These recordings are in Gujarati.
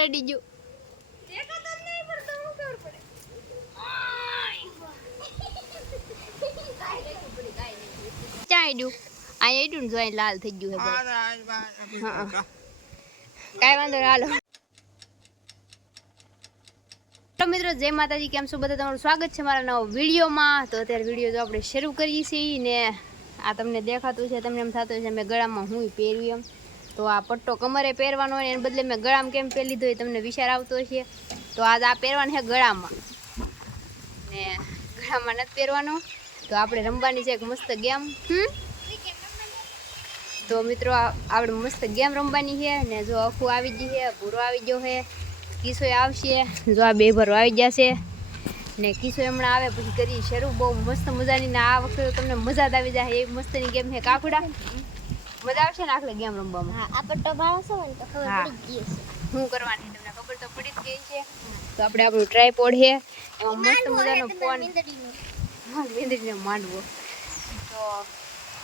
રેડી ગયું ચાઈ દઉં આ એડું જોઈ લાલ થઈ ગયું હે કાઈ વાંધો હાલો તો મિત્રો જય માતાજી કેમ છો બધા તમારું સ્વાગત છે મારા નવા વિડીયોમાં તો અત્યારે વિડીયો તો આપણે શરૂ કરીએ છીએ ને આ તમને દેખાતું છે તમને એમ થતું છે મેં ગળામાં હું પહેર્યું એમ તો આ પટ્ટો કમરે પહેરવાનો હોય એને બદલે મેં ગળામાં કેમ પહેરી લીધો એ તમને વિચાર આવતો હશે તો આજ આ પહેરવાનું છે ગળામાં ને ગળામાં નથી પહેરવાનો તો આપણે રમવાની છે એક મસ્ત ગેમ તો મિત્રો આપણે મસ્ત ગેમ રમવાની છે ને જો અખું આવી ગઈ છે ભૂરો આવી ગયો છે કિસ્સો આવશે જો આ બે ભરો આવી જશે ને કિસ્સો હમણાં આવે પછી કરી શરૂ બહુ મસ્ત મજાની ને આ વખતે તમને મજા જ આવી જાય એવી મસ્તની ગેમ છે કાકુડા મજા આવશે ને આખલે ગેમ રમવામાં હા આ પટ્ટો ભાવશો ને તો ખબર પડી ગઈ છે શું કરવાની તમને ખબર તો પડી જ ગઈ છે તો આપણે આપણું ટ્રાયપોડ છે એમાં મસ્ત મજાનો ફોન મીંદડીને માંડવો તો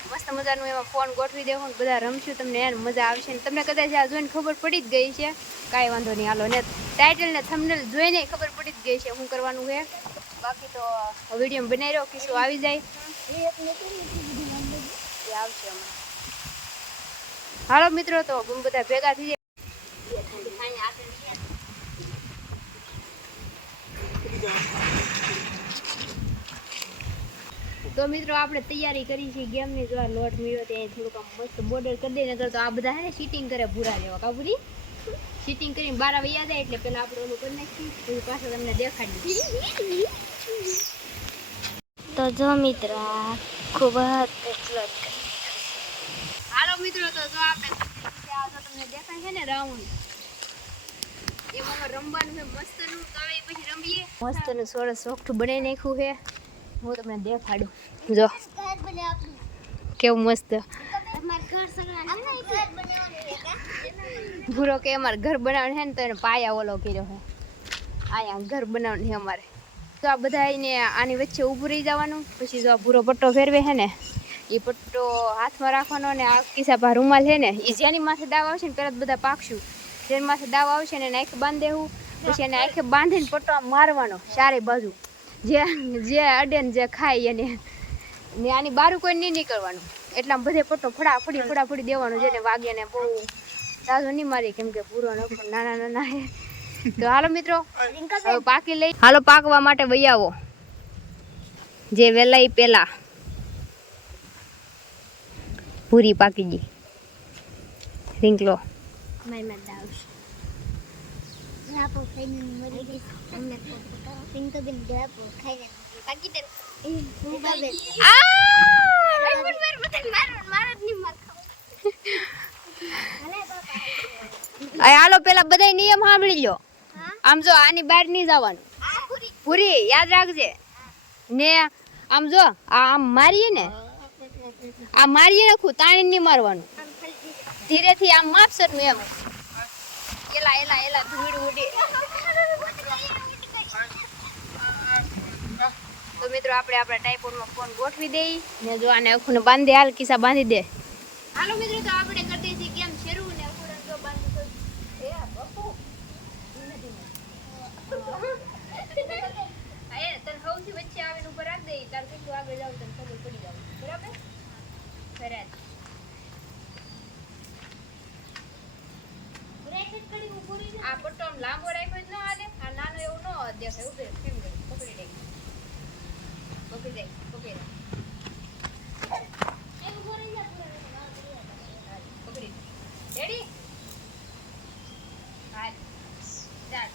મસ્ત મજાનું એમાં ફોન ગોઠવી દેવો બધા રમશું તમને એને મજા આવશે ને તમને કદાચ આ જોઈને ખબર પડી જ ગઈ છે કાંઈ વાંધો નહીં હાલો ને ટાઇટલ ને થંબનેલ જોઈને ખબર પડી જ ગઈ છે શું કરવાનું છે બાકી તો વિડીયો બનાવી રહ્યો કિસ્સો આવી જાય એ આવશે હમણાં હાલો મિત્રો તો બધા ભેગા થઈ જાય તો મિત્રો આપણે તૈયારી કરી છે ગેમની જો લોટ મળ્યો ત્યાં થોડુંક આમ મસ્ત બોર્ડર કરી દઈને તો આ બધા હે ને સીટિંગ કરે ભૂરા જેવા કાબુરી સીટિંગ કરીને 12 વાગ્યા જાય એટલે પેલા આપણે ઓલું કરી નાખીએ પછી પાછળ તમને દેખાડી તો જો મિત્ર ખૂબ હાલો મિત્રો તો જો આપણે આ તો તમને દેખાય છે ને રાઉન્ડ એમાં રમવાનું છે મસ્તનું તો હવે પછી રમીએ મસ્તનું સરસ સોફ્ટ બનાવી નાખ્યું છે હું તમને દેખાડું જો કેવું મસ્ત ભૂરો કે અમારે ઘર બનાવવાનું છે ને તો એને પાયા ઓલો કર્યો છે અહીંયા ઘર બનાવવાનું છે અમારે તો આ બધા એને આની વચ્ચે ઊભું રહી જવાનું પછી જો આ ભૂરો પટ્ટો ફેરવે છે ને એ પટ્ટો હાથમાં રાખવાનો ને આ કિસ્સા રૂમાલ છે ને એ જેની માથે દાવ આવશે ને પહેલાં બધા પાકશું જેની માથે દાવ આવશે ને એને આંખે બાંધી દેવું પછી એને આંખે બાંધીને પટ્ટો મારવાનો ચારે બાજુ જે અડે ને જે ખાય એને ને આની બારું કોઈ નહીં નીકળવાનું એટલા બધે પટ્ટો ફડાફડી દેવાનું જેને વાગે ને બહુ તાજો નહીં મારી કેમ કે પૂરો નખો નાના નાના હે તો હાલો મિત્રો હવે પાકી લઈ હાલો પાકવા માટે વહી આવો જે વેલા એ પેલા પૂરી પાકી ગઈ રીંકલો હાલો પેલા બધા નિયમ સાંભળી લો આમ જો આની બહાર નહીં જવાનું પૂરી યાદ રાખજે ને આમ જો આમ મારીએ ને આ મારીએ નાખું તાણી નહીં મારવાનું ધીરેથી આમ માપસરનું એમ એલા ધૂળ ઉડી તો મિત્રો આપણે આપણા ટાઈપોડમાં ફોન ગોઠવી દઈ ને જો આને અખુને બાંધી હાલ કિસ્સા બાંધી દે હાલો મિત્રો તો આપણે કરી દઈએ છીએ કેમ શરૂ ને અખુને જો બાંધી એ બપુ તને સૌથી વચ્ચે આવીને ઉપર રાખ દે તાર કેટલું આગળ જાવ તને ખબર પડી જાવ બરાબર ખરા આ પટ્ટો આમ લાંબો રાખ્યો જ ન હાલે આ નાનો એવું ન દેખાય ઉભે કેમ કરે પકડી દે પકડી રેડી હાલ ચાલ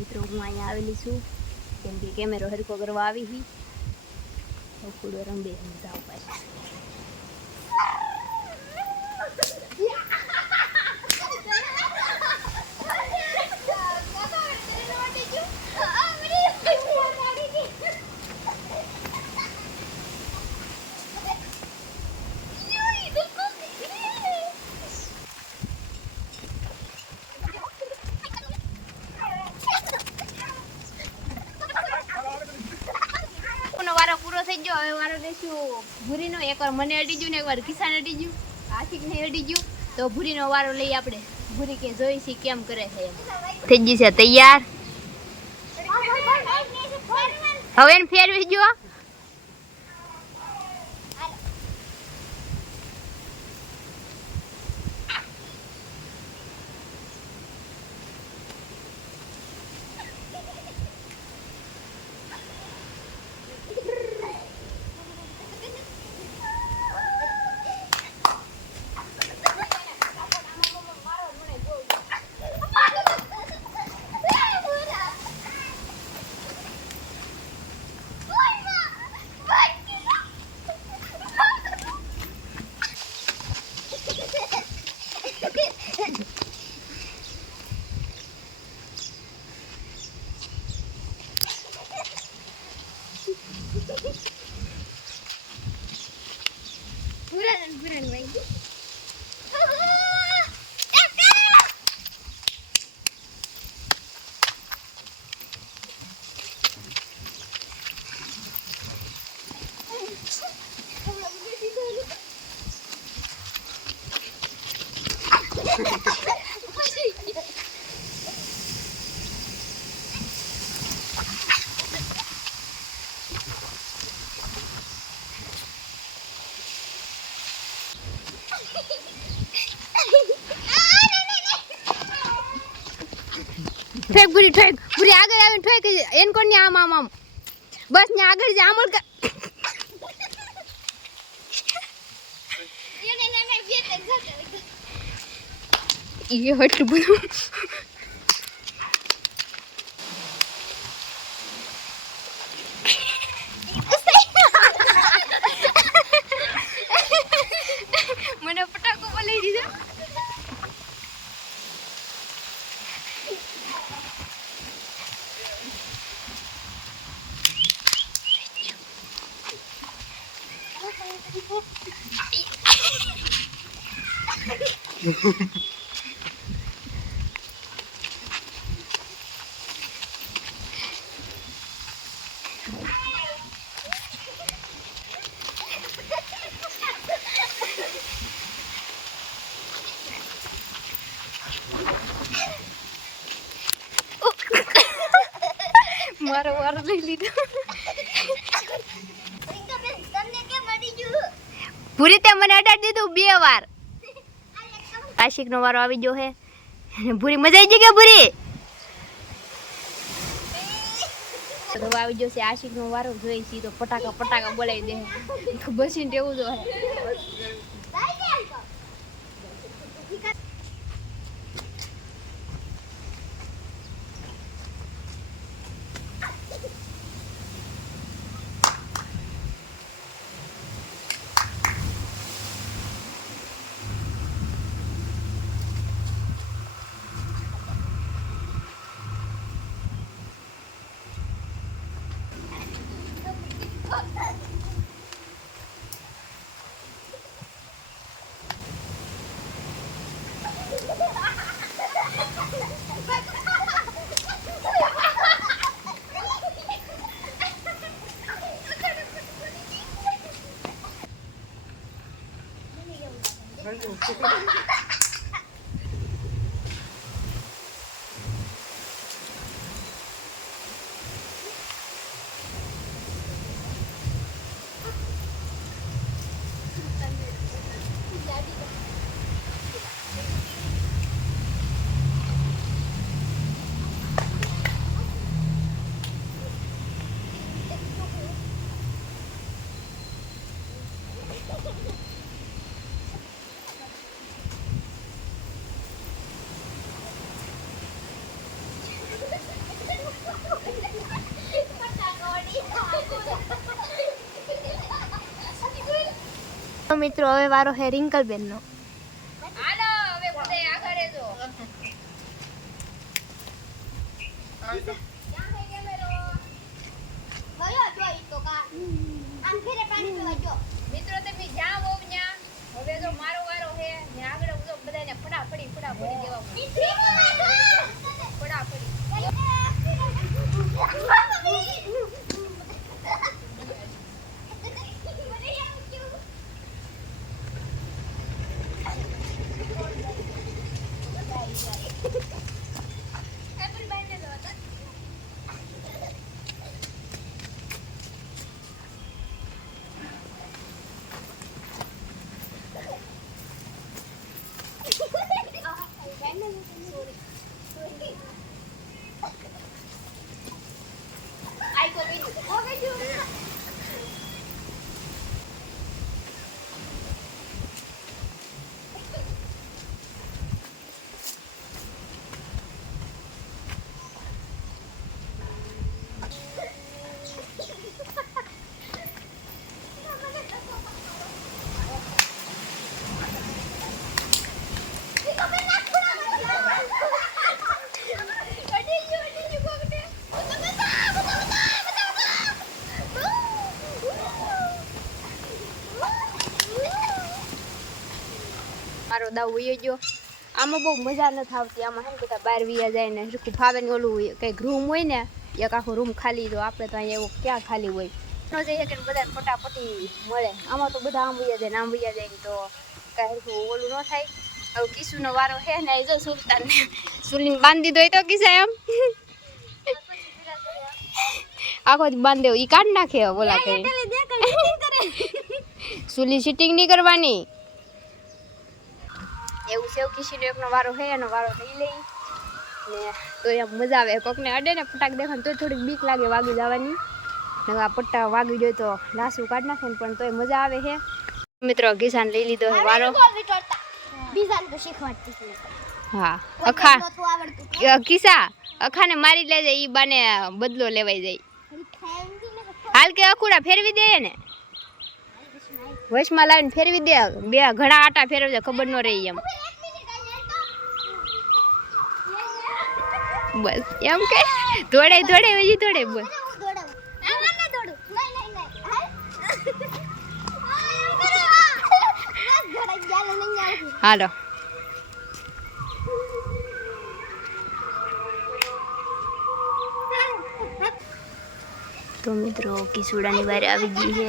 મિત્રો હું અહીંયા આવેલી છું કેમ કે કેમેરો હરખો કરવા આવી હી કુડો રંબે જાવ પાછી થઈ ગયો હવે વારો લેશું ભૂરીનો એકવાર મને અડી ગયું ને એકવાર કિસાન અડી ગયું આશિકને અડી ગયું તો ભૂરીનો વારો લઈ આપણે ભૂરી કે જોઈ છે કેમ કરે છે થઈ ગઈ છે તૈયાર હવે એને ફેરવી ગયો ઠેક ભૂરી આગળ આવીને ઠેક એન કોણ આમ આમ આમ બસ ને આગળ જા આમળ ये हट बोलो મને પટાકો બોલાવી દીધો મારો વારો લઈ લીધો પૂરી તે મને અડાડી દીધું 2 વાર આશિક નો વારો આવી ગયો હે ભૂરી મજા આવી ગઈ કે ભૂરી તો આવી ગયો છે આશિક નો વારો જોઈ સી તો પટાકા બોલાવી દે બસીને એવું જો હે તો મિત્રો હવે વારો હે રિંકલ બેન નો. હાલો હવે બધે આગળ રહેજો. ક્યાં હે કેમેરો? ગયો જો ઈ તો કા. આમ ફેરે પાણી પીવા જો. મિત્રો તમે જ્યાં હોવ ત્યાં હવે જો મારો વારો હે ને આગળ હું બધાને ફટાફડી દેવા ફટાફડી. મારો દાવ વયો ગયો. આમાં બહુ મજા નથી આવતી. આમાં હે ને બધા બહાર વિયા જાય ને હરખું ફાવે ને ઓલું કંઈક રૂમ હોય ને એક આખો રૂમ ખાલી. તો આપણે તો અહીંયા એવું ક્યાં ખાલી હોય ન જઈએ કે બધા ફટાફટી મળે. આમાં તો બધા આમ વયા જાય ને આમ વયા જાય તો કાંઈ હરખું ઓલું ન થાય. હવે કિશુનો વારો હે ને જો સુલતાન સુલીને બાંધી દીધો તો કિસ્સા એમ આખો બાંધી દેવો. ઈ કાઢ નાખે બોલા કરી સુલી સિટિંગ નહીં કરવાની. એવું છે કિશીનો એકનો વારો હે એનો વારો થઈ લઈ ને તો એમ મજા આવે. કોકને અડે ને ફટાક દેખાને તો થોડીક બીક લાગે વાગી જવાની. ને આ પટ્ટા વાગી જાય તો લાસું કાઢ નાખે ને પણ તોય મજા આવે છે. મિત્રો કિસાન લઈ લીધો વારો. બીજાને તો શીખવાડતી. હા અખા કિસા અખાને મારી લેજે ઈ બાને બદલો લેવાઈ જાય. હાલ કે અખુડા ફેરવી દે ને વશમાં લાવીને ફેરવી દે. બે ઘણા આટા ફેરવજે ખબર ન રહી એમ. બસ એમ કે દોડે હજી દોડે બસ. હાલો તો મિત્રો કિસુડાની બારે આવી ગઈ છે.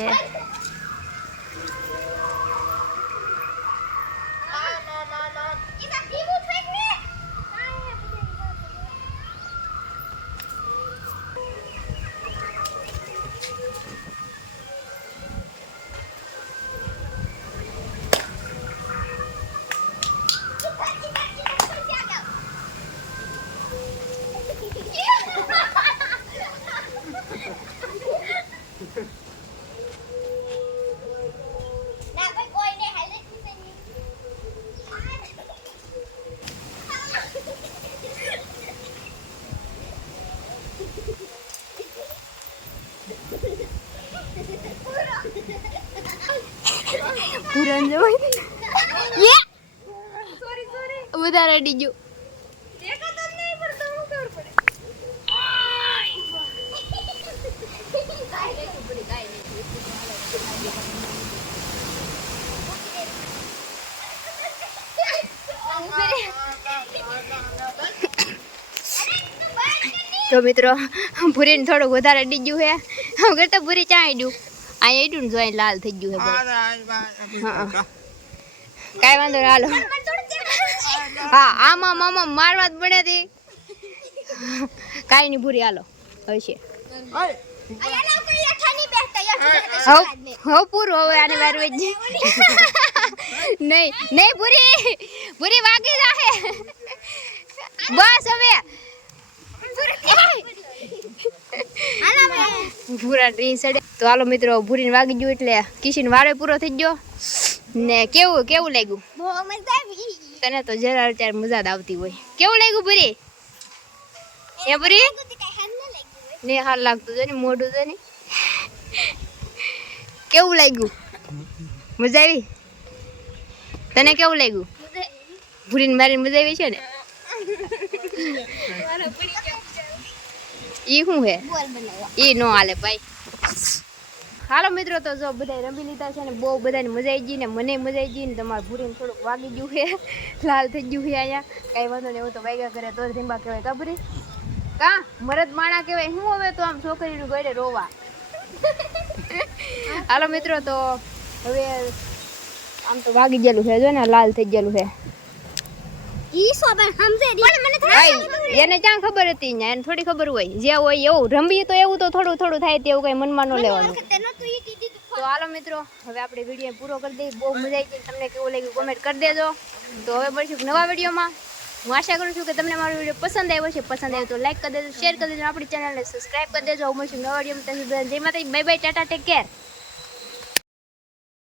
પુરાણ જવાય યે સોરી બધા રેડી ગયો. દેખાતો જ નહીં પડતો હું ખબર પડે. તો મિત્રો ભૂરીને થોડુંક વધારે ડીજ્યું હે. હું કરતા ભૂરી ચાઈ દઉં અહીંયા એડું ને જોઈ લાલ થઈ ગયું હે. કાંઈ વાંધો નહીં હાલો. હા આમાં મામા મારવા જ બને હતી. કાંઈ નહીં ભૂરી હાલો હશે. હવે પૂરું હવે આને વાર વેચી નહીં ભૂરી વાગી જાહે બસ હવે ભૂરા ટ્રી સડે. તો હાલો મિત્રો ભૂરીને વાગી ગયું એટલે કિશીન વારે પૂરો થઈ ગયો ને. કેવું લાગ્યું તને? તો જરા અત્યારે મજા જ આવતી હોય. કેવું લાગ્યું ભૂરી? એ ભૂરી ને હાલ લાગતું છે ને મોઢું છે ને. કેવું લાગ્યું? મજા આવી? તને કેવું લાગ્યું? ભૂરીને મારીને મજા આવી છે ને? ઈ શું હે? બોલ બનાવ્યો. ઈ નો હાલે ભાઈ. હાલો મિત્રો, તો જો બધા રમી લીધા છે ને બહુ બધાને મજા આવી ગઈ ને મને મજા આવી ગઈ ને તમારે ભૂરીને થોડુંક વાગી ગયું છે, લાલ થઈ ગયું છે અહીંયા. કાંઈ વાંધો નહીં, એવું તો વાગ્યા કરે તો ધીંબા કહેવાય કા ભૂરી? કા મરદ માણા કહેવાય. હું હવે તો આમ છોકરીનું ગળે રોવા. હાલો મિત્રો, તો હવે આમ તો વાગી ગયેલું છે, જો ને લાલ થઈ ગયેલું છે. ઈ સોબે સમજે પણ મને ભાઈ એને ક્યાં ખબર હતી? એને થોડી ખબર હોય. જે હોય એવું રમી તો એવું તો થોડું થોડું થાય તેવું કઈ મનમાં ન લેવાનું. તો હાલો મિત્રો, હવે આપણે વિડીયો પૂરો કરી દઈએ. બહુ મજા આવી ગઈ. તમને કેવું લાગ્યું કોમેન્ટ કરી દેજો. તો હવે મળશું નવા વિડીયોમાં. હું આશા કરું છું કે તમને મારો વિડીયો પસંદ આવ્યો છે. પસંદ આવ્યો તો લાઈક કરી દેજો, શેર કરી દેજો, આપણી ચેનલને સબસ્ક્રાઇબ કરી દેજો. મળશું નવા વિડીયોમાં. જય માતાજી, bye bye, Tata, take care.